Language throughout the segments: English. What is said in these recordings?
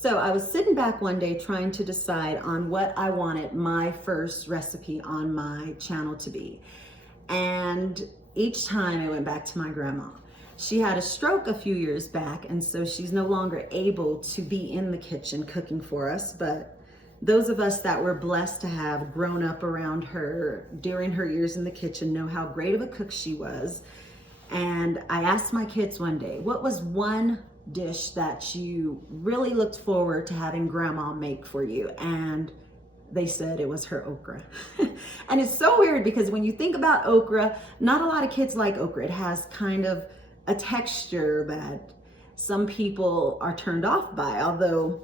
So I was sitting back one day trying to decide on what I wanted my first recipe on my channel to be. And each time I went back to my grandma. She had a stroke a few years back, and so she's no longer able to be in the kitchen cooking for us. But those of us that were blessed to have grown up around her during her years in the kitchen know how great of a cook she was. And I asked my kids one day, what was one dish that you really looked forward to having grandma make for you? And they said it was her okra. And it's so weird because when you think about okra, not a lot of kids like okra. It has kind of a texture that some people are turned off by, although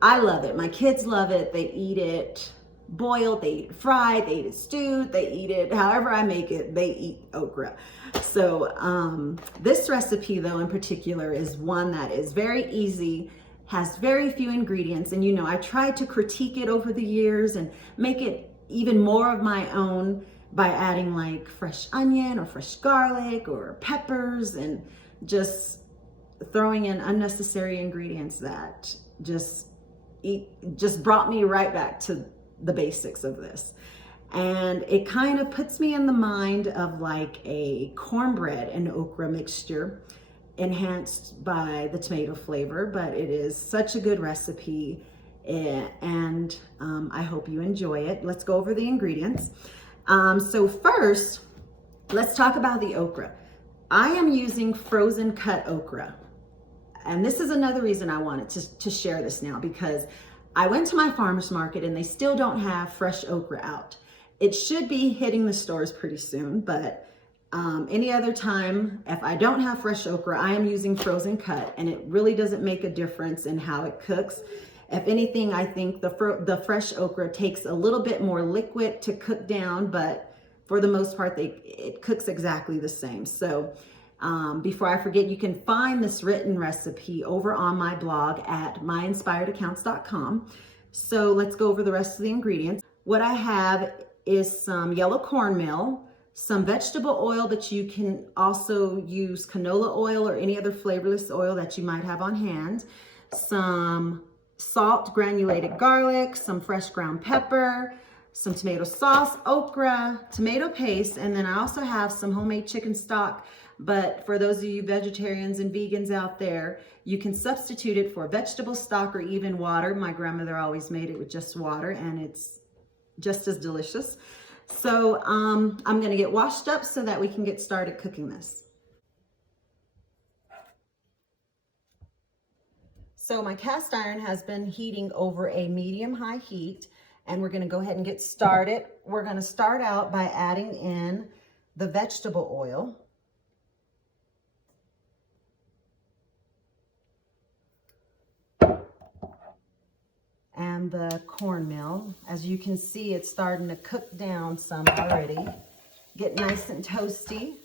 I love it. My kids love it. They eat it boiled, they eat it fried, they eat it stewed, they eat it however I make it, they eat okra. So this recipe though in particular is one that is very easy, has very few ingredients, and you know, I tried to critique it over the years and make it even more of my own by adding like fresh onion or fresh garlic or peppers and just throwing in unnecessary ingredients that just brought me right back to the basics of this. And it kind of puts me in the mind of like a cornbread and okra mixture enhanced by the tomato flavor, but it is such a good recipe, and I hope you enjoy it. Let's go over the ingredients. So first, let's talk about the okra. I am using frozen cut okra. And this is another reason I wanted to share this now, because I went to my farmer's market and they still don't have fresh okra out. It should be hitting the stores pretty soon, but any other time, if I don't have fresh okra, I am using frozen cut, and it really doesn't make a difference in how it cooks. If anything, I think the fresh okra takes a little bit more liquid to cook down, but for the most part, it cooks exactly the same. So before I forget, you can find this written recipe over on my blog at myinspiredaccounts.com. So let's go over the rest of the ingredients. What I have is some yellow cornmeal, some vegetable oil, but you can also use canola oil or any other flavorless oil that you might have on hand, some salt, granulated garlic, some fresh ground pepper, some tomato sauce, okra, tomato paste, and then I also have some homemade chicken stock. But for those of you vegetarians and vegans out there, you can substitute it for vegetable stock or even water. My grandmother always made it with just water, and it's just as delicious. So I'm gonna get washed up so that we can get started cooking this. So my cast iron has been heating over a medium-high heat, and we're gonna go ahead and get started. We're gonna start out by adding in the vegetable oil. And the cornmeal. As you can see, it's starting to cook down some already. Get nice and toasty.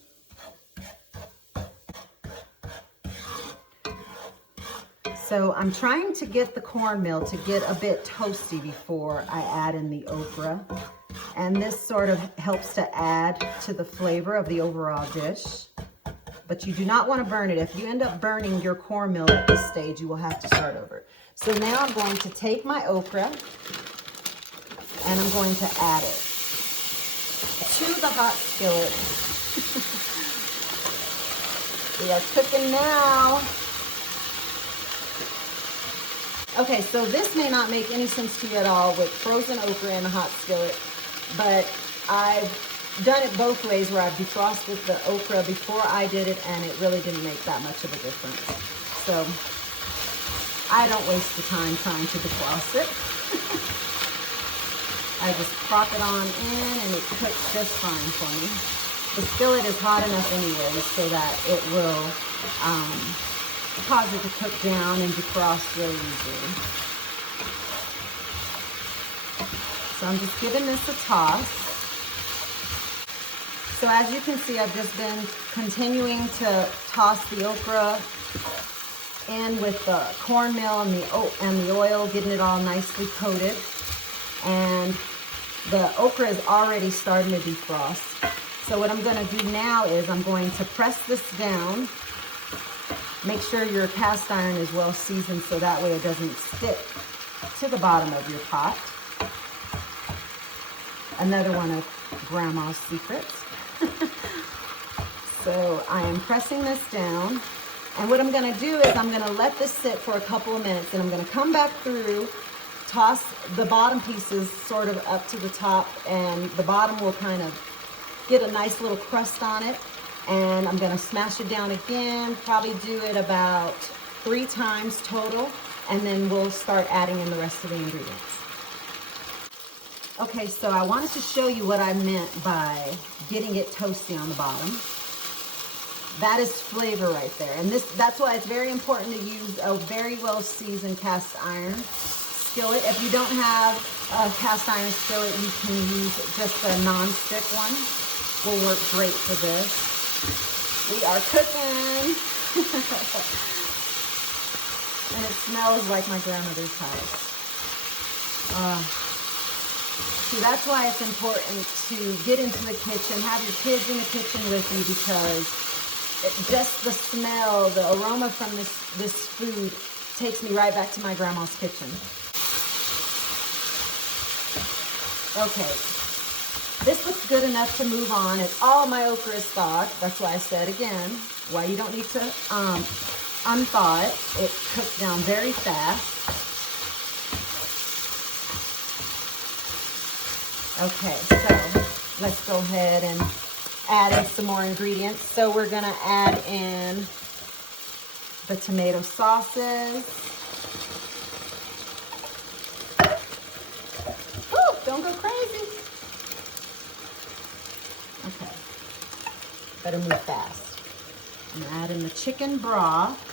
So I'm trying to get the cornmeal to get a bit toasty before I add in the okra. And this sort of helps to add to the flavor of the overall dish. But you do not want to burn it. If you end up burning your cornmeal at this stage, you will have to start over. So now I'm going to take my okra and I'm going to add it to the hot skillet. We are cooking now. Okay, so this may not make any sense to you at all with frozen okra in a hot skillet, but I've done it both ways where I've defrosted the okra before I did it, and it really didn't make that much of a difference. So I don't waste the time trying to defrost it. I just prop it on in and it cooks just fine for me. The skillet is hot enough anyway so that it will cause it to cook down and defrost really easily. So I'm just giving this a toss. So as you can see, I've just been continuing to toss the okra in with the cornmeal and the oil, getting it all nicely coated. And the okra is already starting to defrost. So what I'm going to do now is I'm going to press this down Make sure your cast iron is well seasoned so that way it doesn't stick to the bottom of your pot. Another one of Grandma's secrets. So I am pressing this down. And what I'm gonna do is I'm gonna let this sit for a couple of minutes, and I'm gonna come back through, toss the bottom pieces sort of up to the top, and the bottom will kind of get a nice little crust on it. And I'm gonna smash it down again, probably do it about 3 times total, and then we'll start adding in the rest of the ingredients. Okay, so I wanted to show you what I meant by getting it toasty on the bottom. That is flavor right there. And that's why it's very important to use a very well seasoned cast iron skillet. If you don't have a cast iron skillet, you can use just a non-stick one. Will work great for this. We are cooking. And it smells like my grandmother's house. See, that's why it's important to get into the kitchen, have your kids in the kitchen with you, because just the smell, the aroma from this food takes me right back to my grandma's kitchen. Okay, this looks good enough to move on. It's all my okra is thawed. That's why I said again, why you don't need to unthaw it. It cooks down very fast. Okay, so let's go ahead and add in some more ingredients. So we're gonna add in the tomato sauces. Ooh, don't go crazy. Okay, better move fast. I'm gonna add in the chicken broth.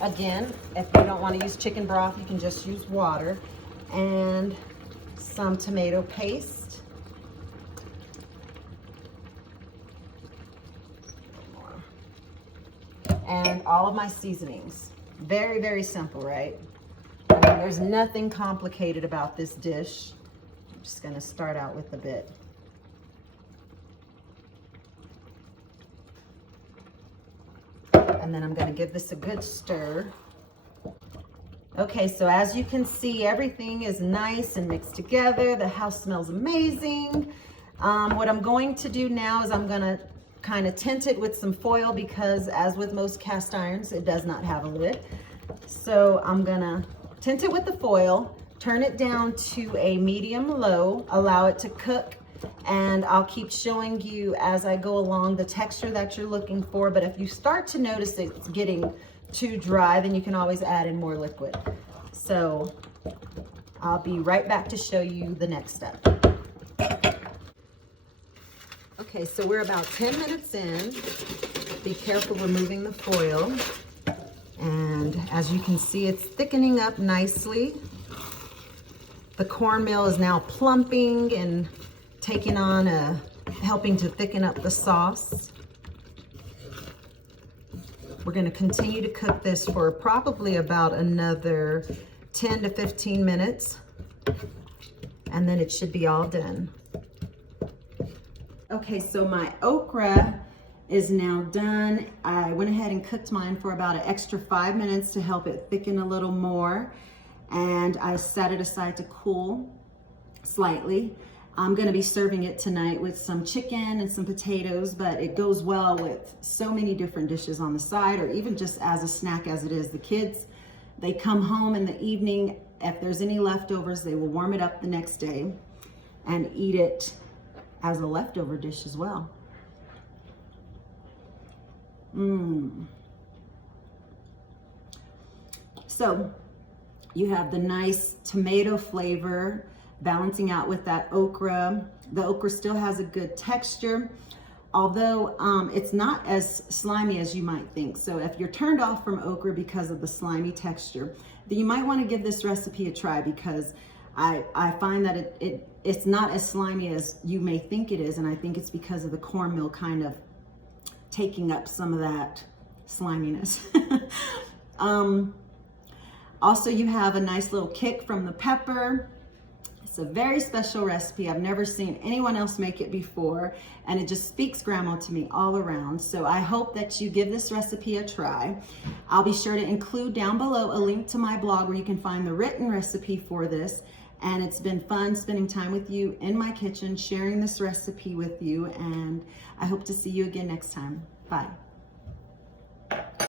Again, if you don't want to use chicken broth, you can just use water. And some tomato paste. And all of my seasonings. Very, very simple, right? I mean, there's nothing complicated about this dish. I'm just gonna start out with a bit. And then I'm gonna give this a good stir. Okay, so as you can see, everything is nice and mixed together. The house smells amazing. What I'm going to do now is I'm gonna kind of tint it with some foil, because as with most cast irons, it does not have a lid. So I'm gonna tint it with the foil, turn it down to a medium-low, allow it to cook, and I'll keep showing you as I go along the texture that you're looking for. But if you start to notice it's getting too dry, then you can always add in more liquid. So I'll be right back to show you the next step. Okay, so we're about 10 minutes in. Be careful removing the foil. And as you can see, it's thickening up nicely. The cornmeal is now plumping and taking on helping to thicken up the sauce. We're going to continue to cook this for probably about another 10 to 15 minutes, and then it should be all done. Okay, so my okra is now done. I went ahead and cooked mine for about an extra 5 minutes to help it thicken a little more, and I set it aside to cool slightly. I'm gonna be serving it tonight with some chicken and some potatoes, but it goes well with so many different dishes on the side, or even just as a snack as it is. The kids, they come home in the evening. If there's any leftovers, they will warm it up the next day and eat it as a leftover dish as well. So you have the nice tomato flavor balancing out with that okra. The okra still has a good texture, although it's not as slimy as you might think. So if you're turned off from okra because of the slimy texture, then you might want to give this recipe a try, because I find that it's not as slimy as you may think it is, and I think it's because of the cornmeal kind of taking up some of that sliminess. Also, you have a nice little kick from the pepper. It's a very special recipe. I've never seen anyone else make it before, and it just speaks grandma to me all around. So I hope that you give this recipe a try. I'll be sure to include down below a link to my blog where you can find the written recipe for this. And it's been fun spending time with you in my kitchen, sharing this recipe with you, and I hope to see you again next time. Bye.